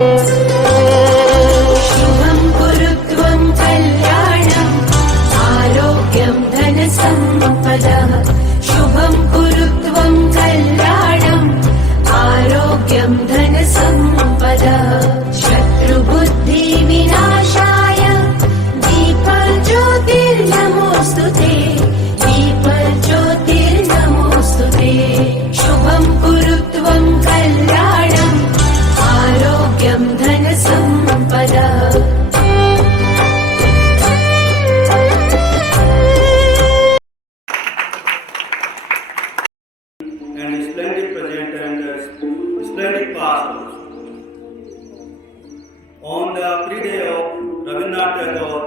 शुभं कुरुत्वं कल्याणम् आरोग्यं धनसम्पदः शुभं कुरुत्वं कल्याणम् आरोग्यं धनसम्पदः शत्रुबुद्धिविनाशाय दीपज्योतिर्नमोऽस्तुते दीपज्योतिर्नमोऽस्तुते शुभं कुरुत्वं कल्याणम् आरोग्यं धनसम्पदः and splendid presenter and splendid past. On the pre-day of Rabindra Tagore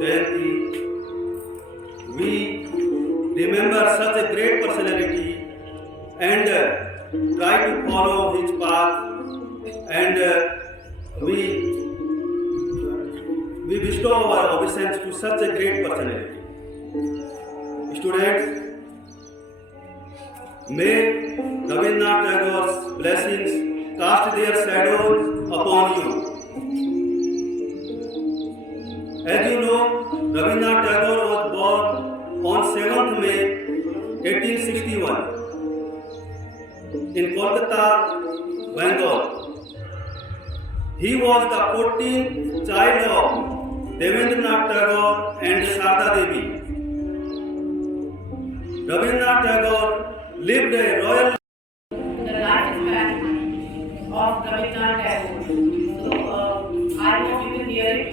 Jayanti, we remember such a great personality and try to follow his path, and we bestow our obeisance to such a great personality. Students, may Rabindra Tagore's blessings cast their shadows upon you. As you know, Rabindra Tagore was born on 7th May 1861 in Kolkata, Bengal. He was the 14th child of Rabindra Tagore and Sarda Devi. Rabindra Tagore lived a royal the lifespan of Rabindra Tagore. So I hope you will hear it.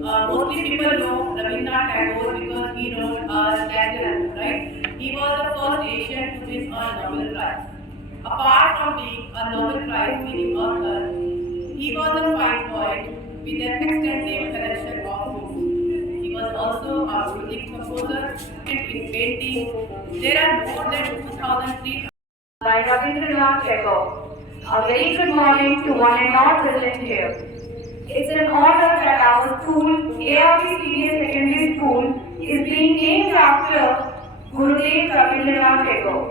Mostly people know Rabindra Tagore because he wrote Tagore, right? He was the first Asian to win a Nobel Prize. Apart from being a Nobel Prize winning author, he was a fine poet with an extensive collection of books. He was also a music composer and in painting. There are more than 2,300 by Rabindra Tagore. A very good morning to one and all present here. It's an honor that our school, A.R.P. Senior Secondary School, is being named after Gurudev Rabindra Tagore.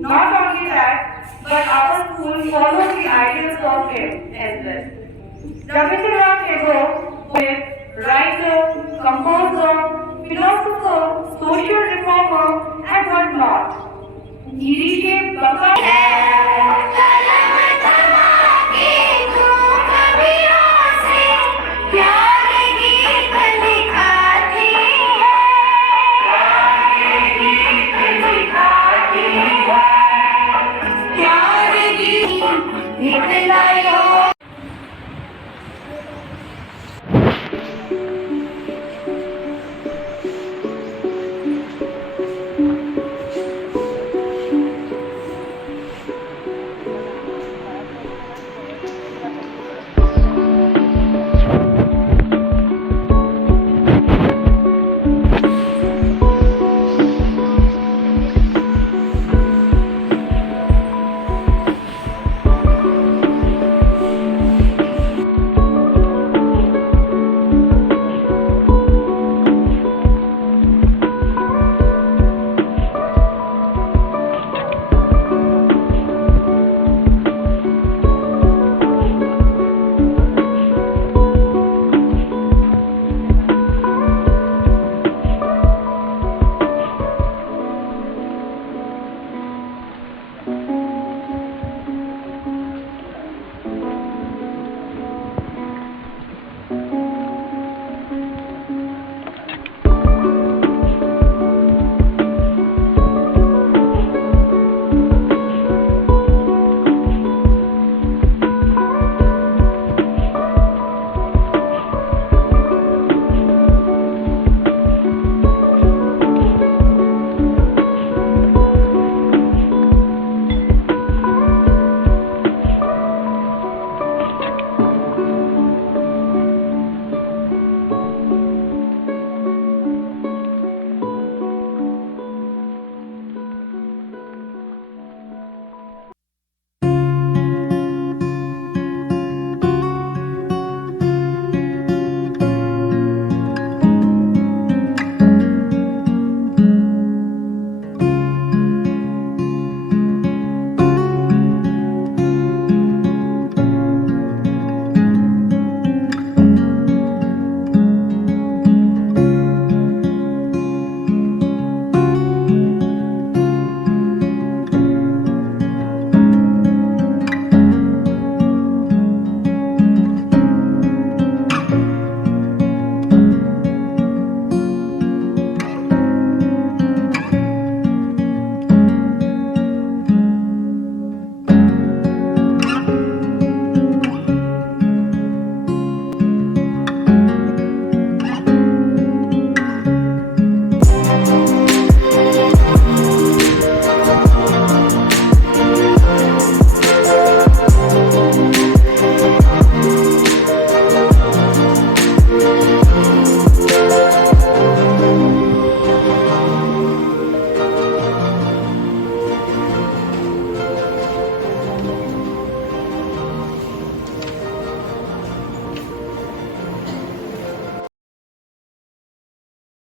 Not only that, but our school follows the ideals of him as well. Rabindra Tagore, poet, writer, composer, philosopher, social reformer, and whatnot. He reshaped